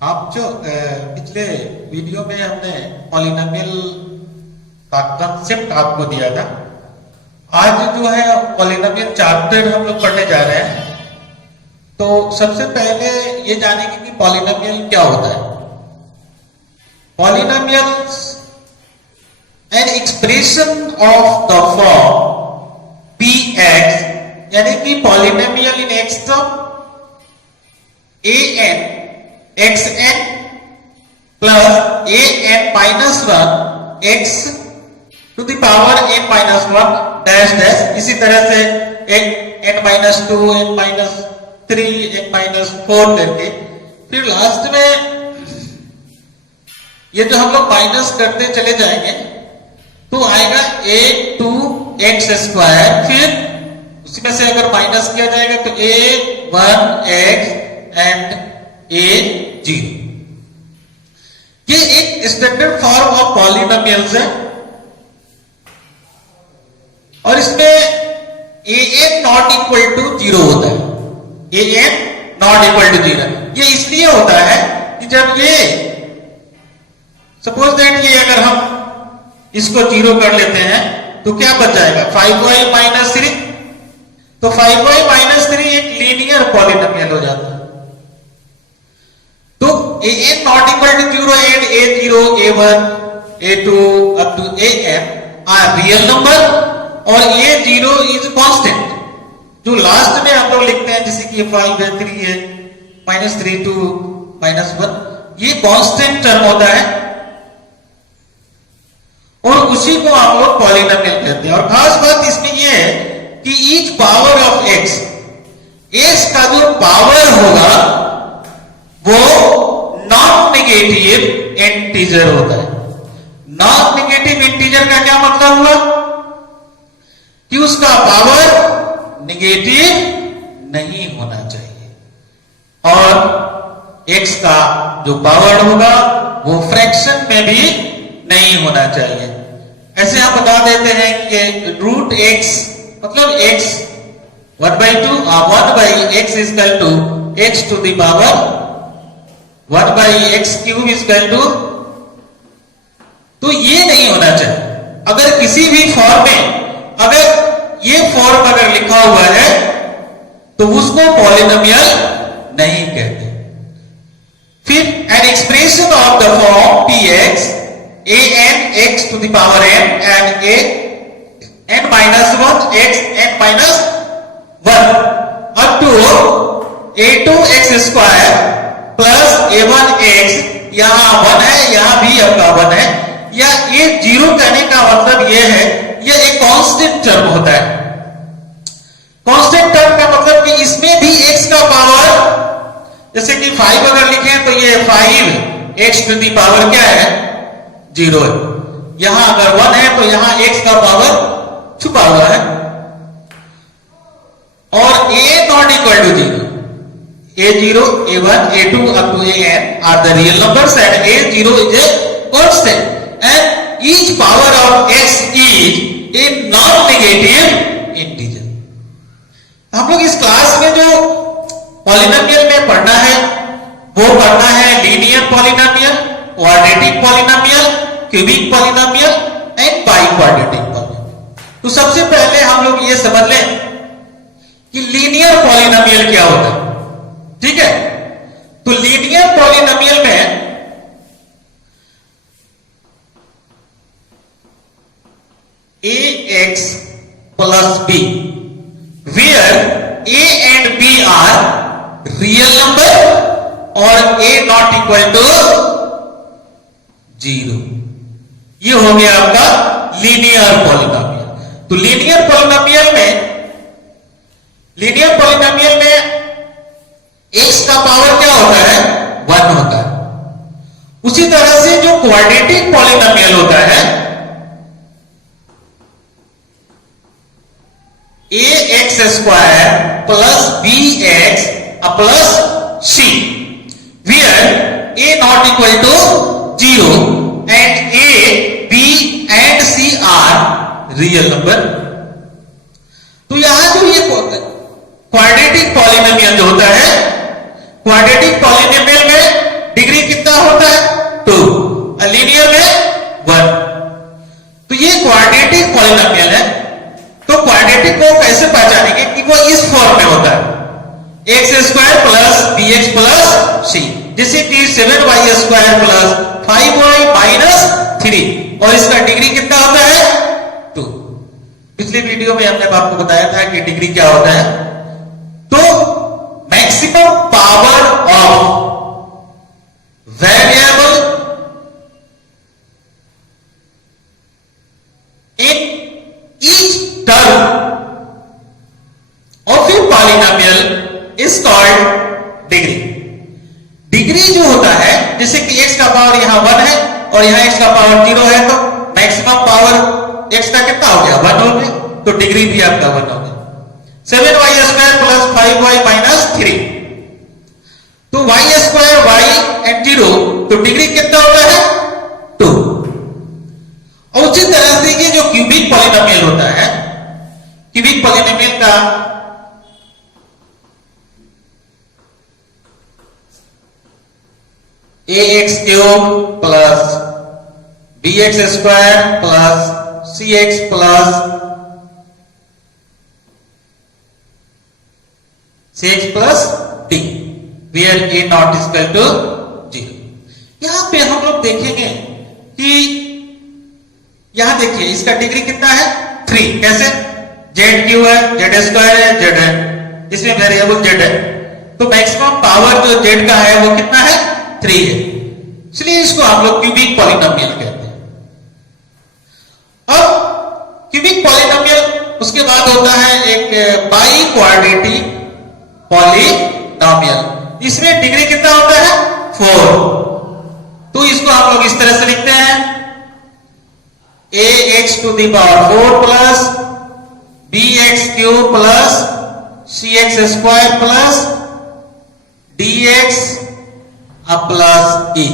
आप जो पिछले वीडियो में हमने पॉलिनोमियल का कंसेप्ट आपको दिया था। आज जो है पॉलिनोमियल चैप्टर हम लोग पढ़ने जा रहे हैं। तो सबसे पहले ये जानेंगे कि पॉलिनोमियल क्या होता है। Polynomials an expression of the form px, यानी कि polynomial in x term an xn plus an minus 1 x to the power n minus 1 dash dash, इसी तरह से n minus 2 n minus 3 n minus 4 करके फिर लास्ट में ये जो हम लोग माइनस करते चले जाएंगे तो आएगा a टू x स्क्वायर, फिर उसी में से अगर माइनस किया जाएगा तो a1x एंड a0। ये एक स्टैंडर्ड फॉर्म ऑफ पॉलिनोमियल्स है और इसमें an नॉट इक्वल टू 0 होता है। an नॉट इक्वल टू 0 ये इसलिए होता है कि जब ये सपोज दैट ये अगर हम इसको 0 कर लेते हैं तो क्या बच जाएगा 5y माइनस 3। तो 5y माइनस 3 एक लीनियर पॉलिनोमियल हो जाता है। तो an not equal to 0 and a0 a1 a2 up to an are real number और a0 इज कांस्टेंट, जो लास्ट में हम लोग लिखते हैं जैसे कि 5 है 3 है माइनस 3 2 माइनस 1, ये कांस्टेंट टर्म होता है और उसी को आप लोग पॉलिनोमियल कहते हैं। और खास बात इसमें यह है कि ईच पावर ऑफ x का जो पावर होगा वो नॉन नेगेटिव इंटीजर होता है। नॉन नेगेटिव इंटीजर का क्या मतलब हुआ कि उसका पावर नेगेटिव नहीं होना चाहिए और x का जो पावर होगा वो फ्रैक्शन में भी नहीं होना चाहिए। ऐसे हम बता देते हैं कि रूट x मतलब x 1/2 और 1/x is equal to x to the power 1/x cube is equal to, तो ये नहीं होना चाहिए। अगर किसी भी फॉर्म में अगर ये फॉर्म अगर लिखा हुआ है तो उसको पॉलिनोमियल नहीं कहते। फिर N expression of the form px an x to the power n and a n minus 1 x n minus 1 up to a2 x square plus a1 x, यहां 1 है यहां भी आपका 1 है, या a0 कहने का मतलब यह है यह एक कांस्टेंट टर्म होता है। कांस्टेंट टर्म का मतलब कि इसमें भी x का पावर, जैसे कि 5 अगर लिखें तो ये 5x टू दी पावर क्या है 0 है। यहां अगर 1 है तो यहां x का पावर छुपा हुआ है। और a not equal to 0, a0 a1 a2 up to an are the real numbers and a0 is a constant and each power of x is a non-negative integer। हम लोग इस क्लास में जो पॉलिनोमियल में पढ़ना है वो पढ़ना है linear polynomial, quadratic polynomial, cubic polynomial and biquadratic polynomial. तो सबसे पहले हम लोग ये समझ लें कि लीनियर पॉलिनोमियल क्या होता है। ठीक है, तो लीनियर पॉलिनोमियल में ax plus b where a and b are real number और a नॉट इक्वल टू 0, ये हो गया आपका लीनियर पॉलिनोमियल। तो लीनियर पॉलिनोमियल में x का पावर क्या होता है 1 होता है। उसी तरह से जो क्वाड्रेटिक पॉलिनोमियल होता है ax square plus bx plus c where a not equal to 0 and a b and c are real number. तो यहां जो ये क्वाड्रेटिक पॉलिनोमियल जो होता है, क्वाड्रेटिक पॉलिनोमियल में degree square plus B X plus C, जैसे कि 7y square plus 5y minus 3, और इसका डिग्री कितना होता है 2। पिछले वीडियो में हमने आपको बताया था कि डिग्री क्या होता है। तो maximum power of variable in each term of a polynomial is called degree. Degree जो होता है, जैसे कि x का पावर यहां 1 है और यहां x का पावर 0 है, तो मैक्सिमम पावर x का कितना हो गया 1 हो गया, तो डिग्री भी आपका 1 हो गया। 7y square plus 5y minus 3, तो y स्क्वायर y एंड 0, तो डिग्री कितना होता है 2। और उसी तरह से ये जो क्यूबिक पॉलिनोमियल होता है, क्यूबिक पॉलिनोमियल का ax cube plus bx square plus cx plus cx plus d, where a not is equal to 0। यहां पे हम लोग देखेंगे कि यहां देखिए इसका डिग्री कितना है 3। कैसे? z क्यों है, z स्क्वायर है, z है, इसमें वेरिएबल z है, तो मैक्सिमम पावर जो z का है वो कितना है 3 है, इसलिए इसको हम लोग क्यूबिक पॉलिनोमियल कहते हैं। अब क्यूबिक पॉलिनोमियल, उसके बाद होता है एक बाई क्वाड्रेटिक पॉलिनोमियल, इसमें डिग्री कितना होता है 4। तो इसको हम लोग इस तरह से लिखते हैं ax to the power 4 plus bx cube plus cx square plus dx plus e,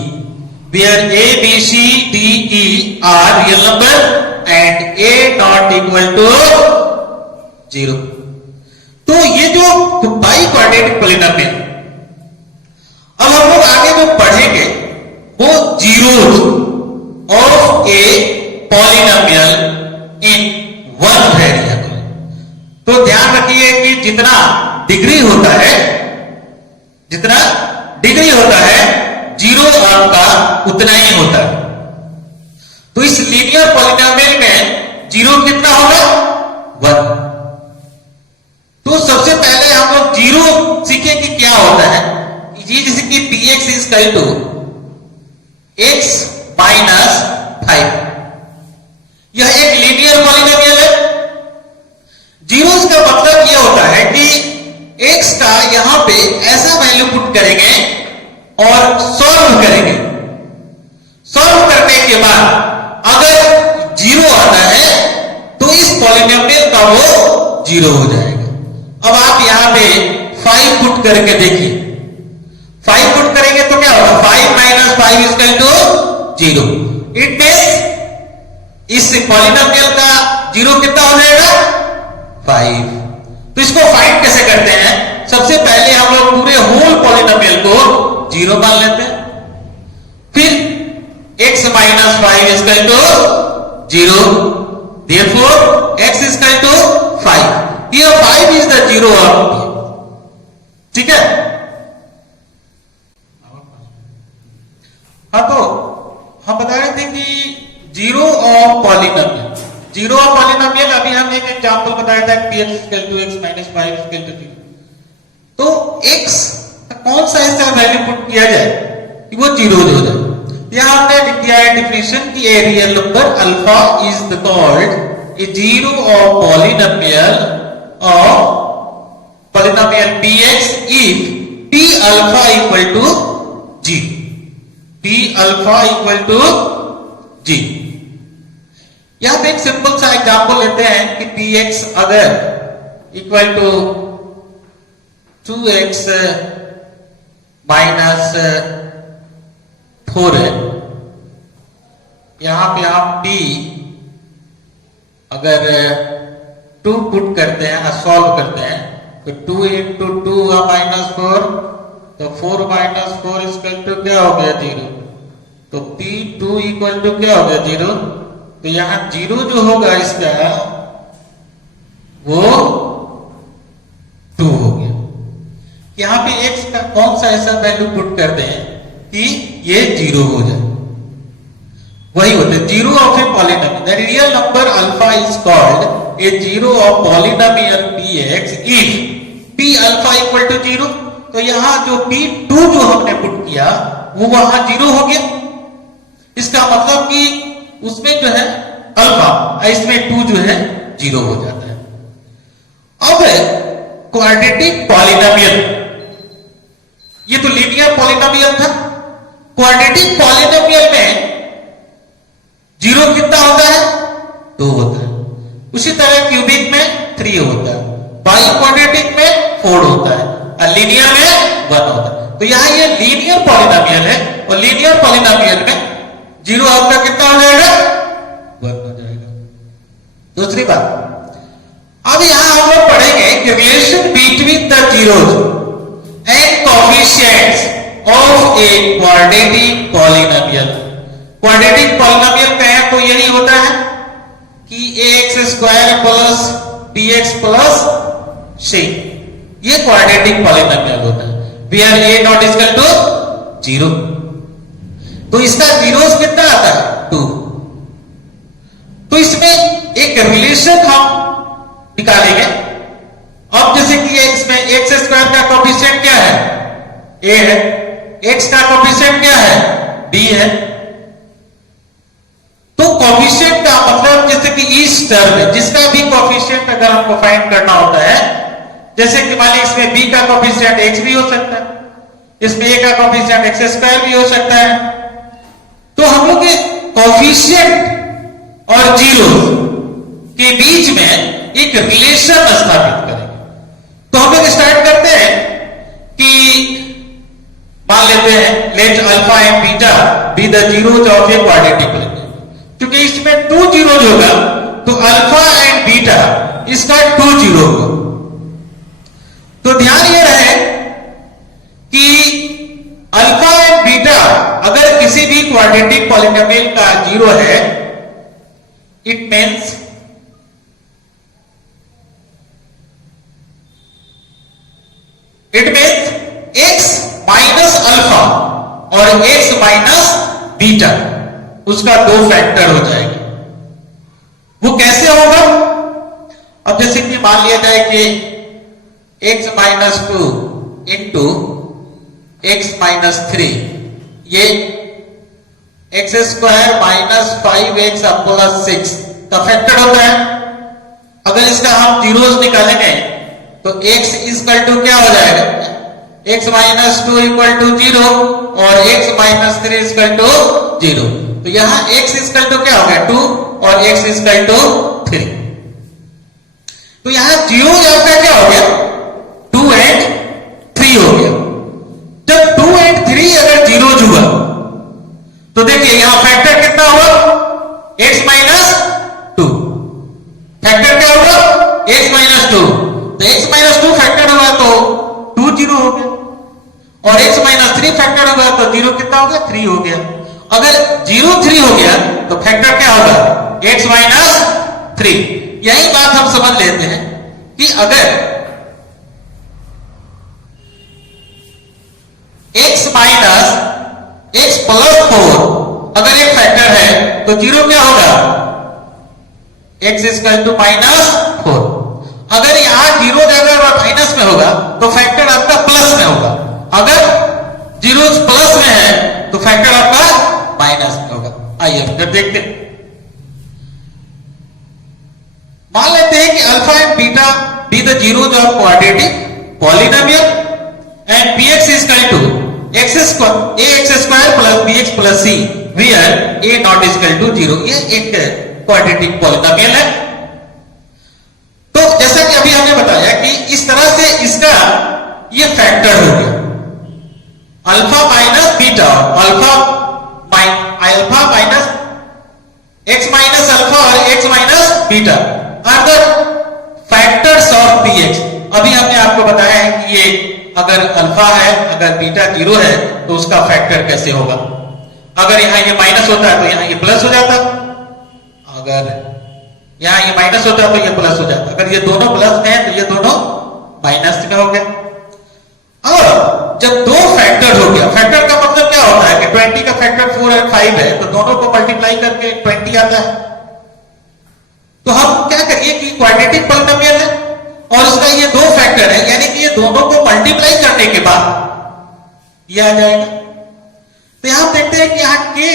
where a b c d e are real number and a not equal to 0। तो ये जो बाई क्वाड्रेटिक पॉलिनोमियल, अब हम लोग आगे जो पढ़ेंगे वो zeros of a polynomial in one variable. तो ध्यान रखिए कि जितना डिग्री होता है, जितना डिग्री होता है, जीरो आपका उतना ही होता है। तो इस लीनियर पॉलिनोमियल में जीरो कितना होगा 1। तो सबसे पहले हम लोग जीरो सीखे कि क्या होता है। ये जैसे कि px is equal to x minus 5, यह एक लीनियर पॉलिनोमियल है। जीरोस का मतलब यह होता है कि x का यहां पे ऐसा वैल्यू पुट करेंगे और सॉल्व करेंगे। सॉल्व करने के बाद अगर जीरो आता है तो इस पॉलिनोमियल का वो जीरो हो जाएगा। अब आप यहां पे 5 पुट करके देखिए, 5 पुट करेंगे तो क्या होगा 5 minus 5 is equal to 0। It means इस पॉलिनोमियल का जीरो कितना हो जाएगा 5। तो इसको फाइंड कैसे करते हैं? सबसे पहले हम लोग पूरे होल पॉलिनोमियल को जीरो मान लेते हैं, फिर x minus 5 is equal to 0, therefore x is equal to 5। Here 5 is the zero of p, ठीक है। हाँ, तो हम बता रहे थे कि zero of polynomial, zero of polynomial, अभी हम एक एग्जांपल बताया था px equal to x minus 5 equal to 0। तो x कौन सा ऐसा वैल्यू पुट किया जाए कि वो जीरो हो जाए। यहां हमने लिख दिया है डिफिनेशन कि a real number alpha is the called a zero of polynomial of polynomial px if p alpha equal to g, p alpha equal to g। यहां पे एक सिंपल सा एग्जांपल लेते हैं कि px अगर इक्वल टू 2x माइनस 4 है, यहां पे आप p अगर 2 पुट करते हैं, सॉल्व करते हैं, तो 2 इंटू 2 माइनस 4, तो 4 माइनस 4 इक्वल टू क्या हो गया 0। तो p2 इक्वल टू क्या हो गया 0। तो यहां 0 जो होगा इसका वो 2 हो गया। यहां पे x का कौन सा ऐसा वैल्यू पुट कर दें कि ये 0 हो जाए। वही होता है zero of a polynomial. The real number alpha is called a zero of polynomial px if p alpha equal to 0। तो यहां जो p2 जो हमने पुट किया वो वहां 0 हो गया। इसका मतलब कि उसमें जो है अल्फा, इसमें 2 जो है 0 हो जाता है। अब क्वाड्रेटिक पॉलिनोमियल, ये तो लीनियर पॉलिनोमियल था। क्वाड्रेटिक पॉलिनोमियल में 0 कितना होता है? 2 होता है। उसी तरह क्यूबिक में 3 होता है, बाई क्वाड्रेटिक में 4 होता है और लीनियर में 1 होता है। तो यहां ये लीनियर पॉलिनोमियल है और लीनियर पॉलिनोमियल में 0 आपका कितना हो जाएगा? 1 हो जाएगा। दूसरी बात, अब यहां हम लोग पढ़ेंगे कि relation between the zeros and coefficients of a quadratic polynomial. Quadratic polynomial का है तो यही होता है कि ax square plus bx plus c, ये क्वाड्रेटिक पॉलिनोमियल होता है। Where a not equal to 0। तो इसका जीरोस कितना आता है? 2। तो इसमें एक रिलेशन हम निकालेंगे। अब जैसे कि इसमें x स्क्वायर का कोएफिशिएंट क्या है? a है। x का कोएफिशिएंट क्या है? b है। तो कोएफिशिएंट का मतलब जैसे कि इस टर्म में जिसका भी कोएफिशिएंट अगर हमको फाइंड करना होता है, जैसे कि मान लीजिए इसमें b का कोएफिशिएंट x भी हो सकता है, इसमें a का कोएफिशिएंट x स्क्वायर भी हो सकता है। तो हम लोग कोएफिशिएंट और जीरो के बीच में एक रिलेशन स्थापित करेंगे। तो हम लोग स्टार्ट करते हैं कि मान लेते हैं let alpha and beta be the zeros of a quadratic polynomial. क्योंकि इसमें 2 जीरोज होगा तो अल्फा एंड बीटा इसका 2 जीरो होगा। तो ध्यान ये रहे कि अल्फा एंड बीटा अगर किसी भी क्वाड्रेटिक पॉलिनोमियल का 0 है, it means x minus alpha और x माइनस बीटा उसका 2 फैक्टर हो जाएगा। वो कैसे होगा? अब जैसे कि मान लिया जाए कि x minus 2 into x minus 3, ये x square minus 5x plus 6 का फैक्टर होता है। अगर इसका हम जीरोस निकालेंगे तो x इक्वल टू क्या हो जाएगा? x माइनस 2 इक्वल टू 0 और x माइनस 3 इक्वल टू 0। तो यहां x इक्वल टू क्या हो गया? 2 और x इक्वल टू 3। तो यहां 0 आपका क्या हो गया? 2 एंड 3 हो गया। जब 2 एंड 3 अगर 0 हुआ तो देखिए यहां फैक्टर कितना हुआ? x minus 2। फैक्टर क्या होगा? x minus 2। तो x माइनस 2 फैक्टर हुआ तो 2 0 हो गया और x माइनस 3 फैक्टर होगा तो 0 कितना हो गया? 3 हो गया। अगर 0 3 हो गया तो फैक्टर क्या होगा? x minus 3। यही बात हम समझ लेते हैं कि अगर x माइनस x प्लस 4 अगर एक फैक्टर है तो 0 क्या होगा? x equal to minus 4। अगर यहां 0 जगह माइनस में होगा तो फैक्टर आपका प्लस में होगा। अगर 0 प्लस में है तो फैक्टर आपका माइनस में होगा। आइए फिर देखते हैं। मान लेते हैं कि alpha and beta be the zeros of quadratic polynomial and px is equal to ax square plus bx plus c where a not is equal to 0। ये एक क्वाड्रेटिक पॉलिनोमियल है। तो जैसा कि अभी हमने बताया कि इस तरह से इसका ये फैक्टर हो गया alpha minus beta, alpha minus x minus alpha और x minus beta are the factors of px। अभी हमने आपको बताया है कि ये अगर अल्फा है, अगर बीटा 0 है तो उसका फैक्टर कैसे होगा। अगर यहां ये माइनस होता है तो यहां ये प्लस हो जाता, अगर यहां ये माइनस होता तो ये प्लस हो जाता, अगर ये दोनों प्लस में है तो ये दोनों माइनस में हो गए। और जब दो फैक्टर हो गया, फैक्टर का मतलब क्या होता है कि 20 का फैक्टर 4 और 5 है, तो दोनों को मल्टीप्लाई करके 20 आता है। तो हम क्या करिए कि क्वाड्रेटिक पॉलिनोमियल है और उसका ये दो फैक्टर है, यानी कि ये दोनों को मल्टीप्लाई करने के बाद ये आ जाएगा। तो यहां देखते हैं कि यहां के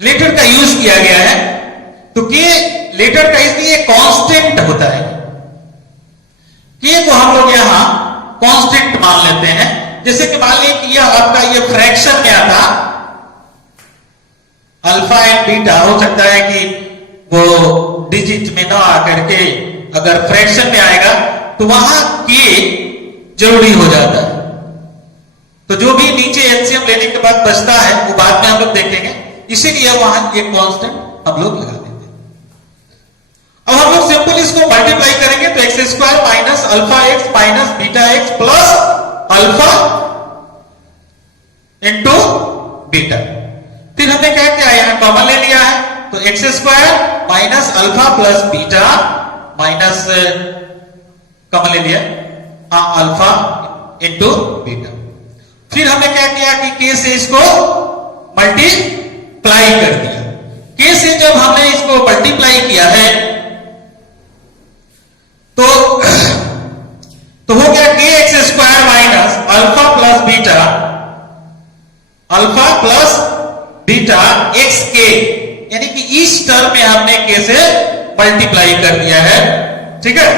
लेटर का यूज किया गया है, तो के लेटर का इसलिए कांस्टेंट होता है। के को हम लोग यहां कांस्टेंट मान लेते हैं। जैसे कि मान लीजिए कि यह आपका ये फ्रैक्शन में आता अल्फा एंड बीटा, हो सकता है कि वो डिजिट में ना आकर के अगर फ्रैक्शन में आएगा तो वहां के जरूरी हो जाता है। तो जो भी नीचे एलसीएम लेने के बाद बचता है वो बाद में हम लोग देखेंगे, इसीलिए वहां ये कांस्टेंट हम लोग लगा देते हैं। अब हम लोग सिंपल इसको मल्टीप्लाई करेंगे तो x square minus alpha x minus beta X plus alpha into beta. फिर हमने क्या किया, यहां कॉमन ले लिया है, तो x square minus alpha plus beta minus common ले लिया अल्फा इंटू बीटा। फिर हमने क्या किया कि के से इसको मल्टीप्लाई कर दिया। के से जब हमने इसको मल्टीप्लाई किया है तो हो गया के X square minus alpha plus beta alpha plus beta X के, यानी कि इस टर्म में हमने के से मल्टीप्लाई कर दिया है। ठीक है,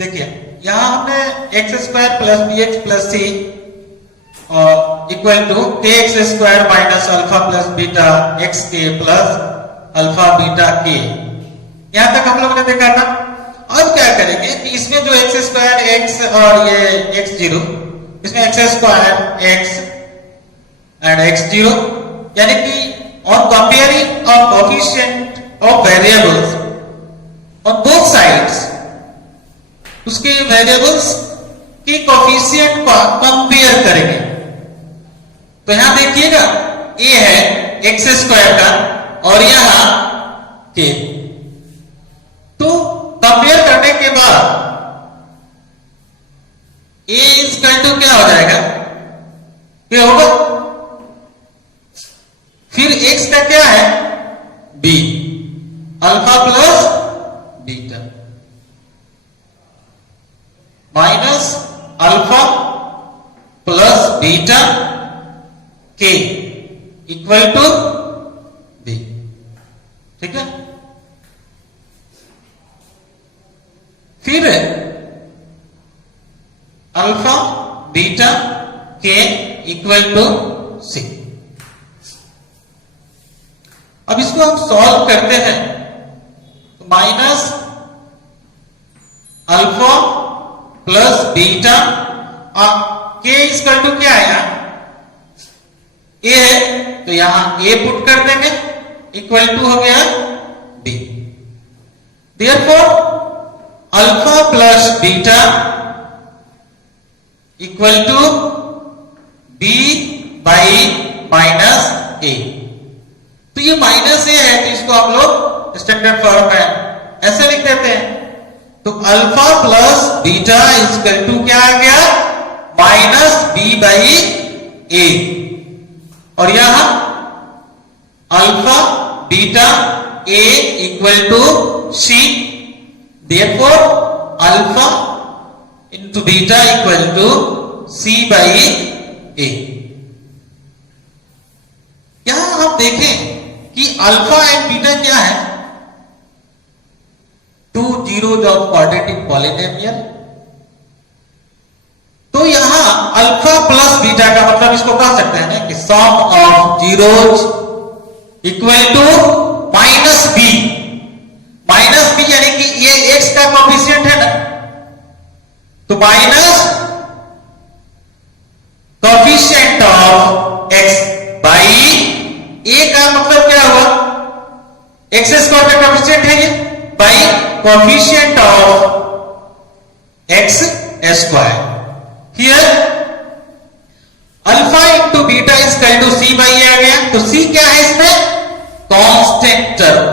देखिए यहां हमने X square plus B X plus C equal to K X square minus alpha plus beta X के प्लस अल्फा बीटा के, यहां तक हम लोगों ने देखा था। अब क्या करेंगे कि इसमें जो एक्स स्क्वायर एक्स और ये एक्स जीरो, इसमें x square x and x zero, यानी कि on comparing of coefficient of variables on both sides, उसके वेरिएबल्स की कोएफिशिएंट को कंपेयर करेंगे। तो यहां देखिएगा ए है एक्स स्क्वायर का और यहां के, तो कंपेयर करने के बाद ए इक्वल टू क्या हो जाएगा, क्या होगा, फिर एक्स का क्या है b alpha plus beta minus alpha plus beta के इक्वल टू बी। ठीक है, फिर अल्फा बीटा के इक्वल टू सी। अब इसको हम सॉल्व करते हैं तो माइनस अल्फा प्लस बीटा के इक्वल टू क्या आया, ए है, तो यहां ए पुट कर देंगे इक्वल टू हो गया B. Therefore alpha plus beta equal to B by minus A. तो ये माइनस ए है, तो इसको हम लोग स्टैंडर्ड फॉर्म में ऐसे लिख देते हैं। तो alpha plus beta equal to क्या आ गया, माइनस बी बाई ए, और यहां alpha beta A equal to C. Therefore alpha into beta equal to C by A. यहां हम देखें कि अल्फा एंड बीटा क्या है, two zeros of quadratic polynomial. तो यहां अल्फा प्लस बीटा का मतलब इसको कह सकते हैं ना कि sum of zeros equal to minus B. Minus B यानी कि ये एक्स का कोएफिशिएंट है ना, तो minus coefficient of X by A का मतलब क्या हुआ, एक्स स्क्वायर का कोएफिशिएंट है ये, by coefficient of X square. Here alpha into beta is equal to C by A आ गया। तो सी क्या है इसमें, कांस्टेंट टर्म,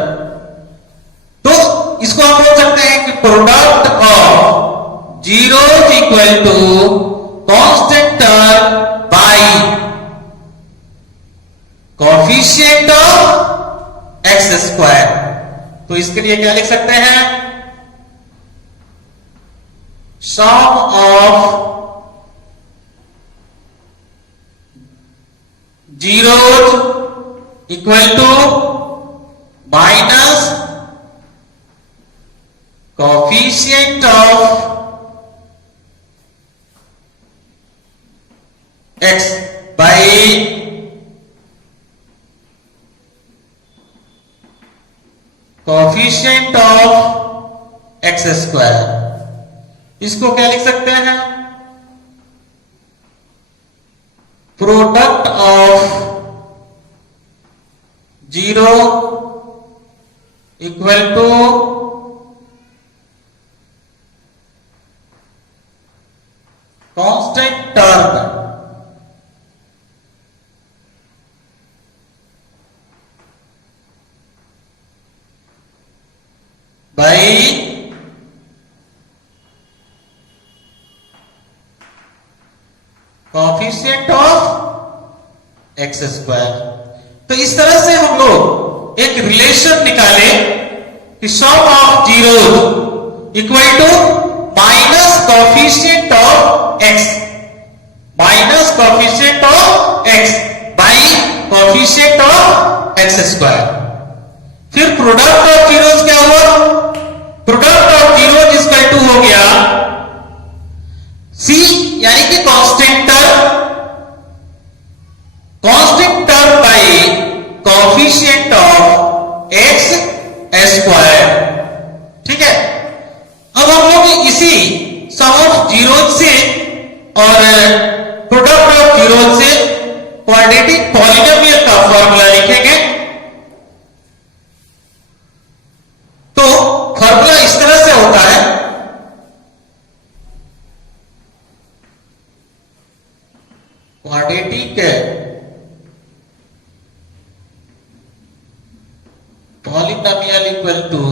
सकते हैं कि product of zero equal to constant term by coefficient of X square. तो इसके लिए क्या लिख सकते हैं? Sum of zeros equal to minus coefficient of X by coefficient of X square. इसको क्या लिख सकते हैं? Product of zero equal to constant term by coefficient of X square. तो इस तरह से हम लोग एक रिलेशन निकाले कि sum of zero equal to minus coefficient of X minus coefficient of X by coefficient of X square. फिर प्रोडक्ट ऑफ जीरोज क्या हुआ? Product of zeros equal to हो गया सी यानी कि constant term by coefficient of X square. ठीक है, अब हम लोग इसी सम ऑफ जीरोज से और प्रोडक्ट ऑफ जीरोज से क्वाड्रेटिक पॉलिनोमियल का फॉर्मूला लिखेंगे। तो फॉर्मूला इस तरह से होता है, quadratic polynomial equal to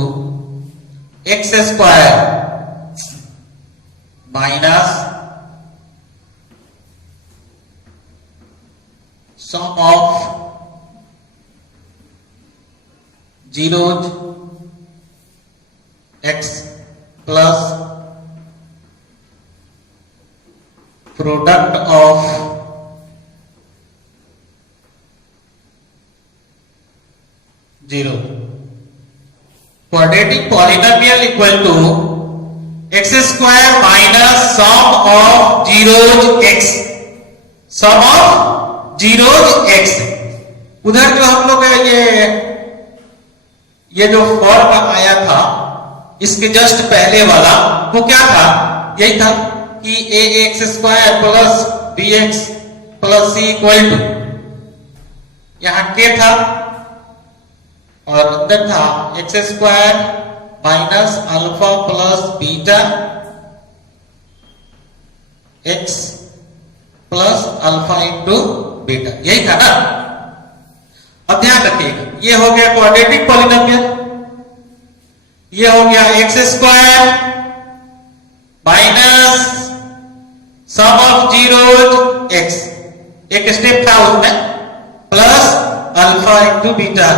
x square minus sum of zeros x plus product of zero. Quadratic polynomial equal to x square minus sum of zeros x sum of zeros x. उधर जो हम लोग ये जो फॉर्म आया था इसके just पहले वाला वो क्या था? यही था कि A X square plus B X plus C equal to यहां के था और अंदर था X square minus alpha plus beta X plus alpha into beta, यही था ना। अब ध्यान रखिएगा, ये हो गया क्वाड्रेटिक पॉलिनोमियल, ये हो गया x square minus sum of zeros x, एक स्टेप था उसमें, प्लस अल्फा इंटू बीटा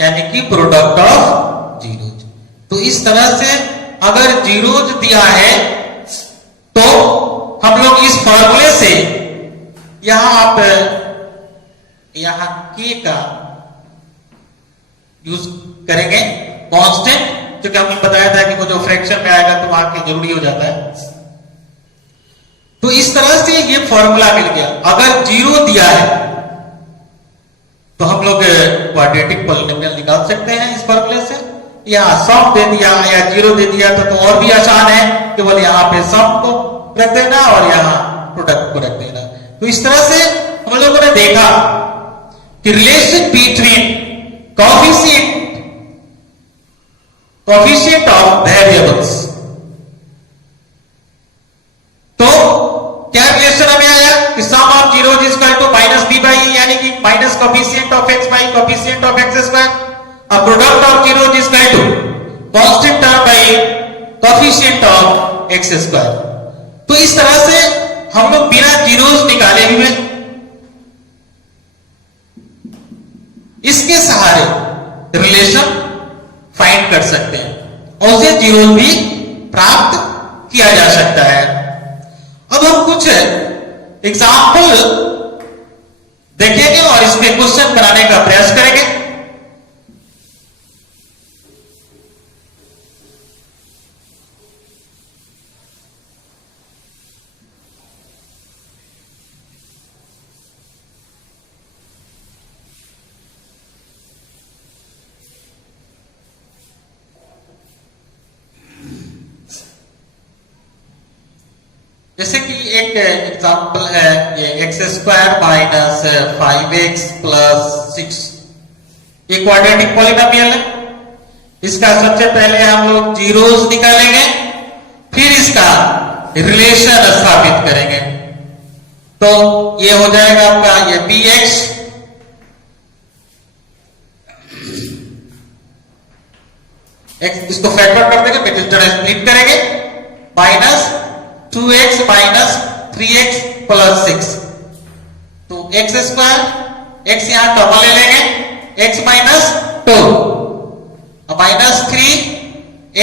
यानी कि प्रोडक्ट ऑफ जीरोज। तो इस तरह से अगर जीरोज दिया है तो हम लोग इस फॉर्मूले से यहां आप यहां के का यूज करेंगे कांस्टेंट, क्योंकि हमने बताया था कि वो जो फ्रैक्शन में आएगा तो वहां के जरूरी हो जाता है। तो इस तरह से ये फॉर्मूला मिल गया। अगर जीरो दिया है तो हम लोग क्वाड्रेटिक पॉलिनोमियल निकाल सकते हैं इस फॉर्मूले से। यहाँ सम दे दिया या जीरो दे दिया तो और भी आसान है, केवल यहाँ पे सम को रख देना और यहाँ प्रोडक्ट को रख देना। तो इस तरह से हम लोगों ने देखा कि relation between coefficient of variables. तो क्या रिलेशन हमें आया कि sum of zero is equal to minus B by E, यानी कि minus coefficient of X by coefficient of X square. अब product of zero is equal to constant term by coefficient of X square. तो इस तरह से हम लोग बिना जीरोस निकाले हुए इसके सहारे रिलेशन फाइंड कर सकते हैं और उसे जीरोस भी प्राप्त किया जा सकता है। अब हम कुछ एग्जाम्पल देखेंगे और इसमें क्वेश्चन बनाने का प्रयास करेंगे। जैसे कि एक एग्जाम्पल है ये x square minus 5x plus 6, ये क्वाड्रेटिक पॉलिनोमियल है। इसका सबसे पहले हम लोग जीरोस निकालेंगे, फिर इसका रिलेशन स्थापित करेंगे। तो ये हो जाएगा आपका ये bx इसको फैक्टर कर देंगे, मिडिल स्प्लिट करेंगे, minus 2x minus 3x plus 6। तो एक्स स्क्वायर, x यहां कॉमन ले लेंगे, x minus 2 minus 3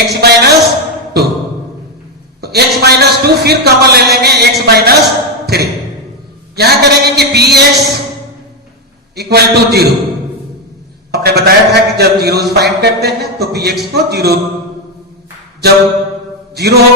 x minus 2। तो x माइनस 2 फिर कॉमन ले लेंगे, x माइनस 3। यहां करेंगे कि bx इक्वल टू 0। हमने बताया था कि जब जीरोस फाइंड करते हैं तो bx को 0 जब 0 होगा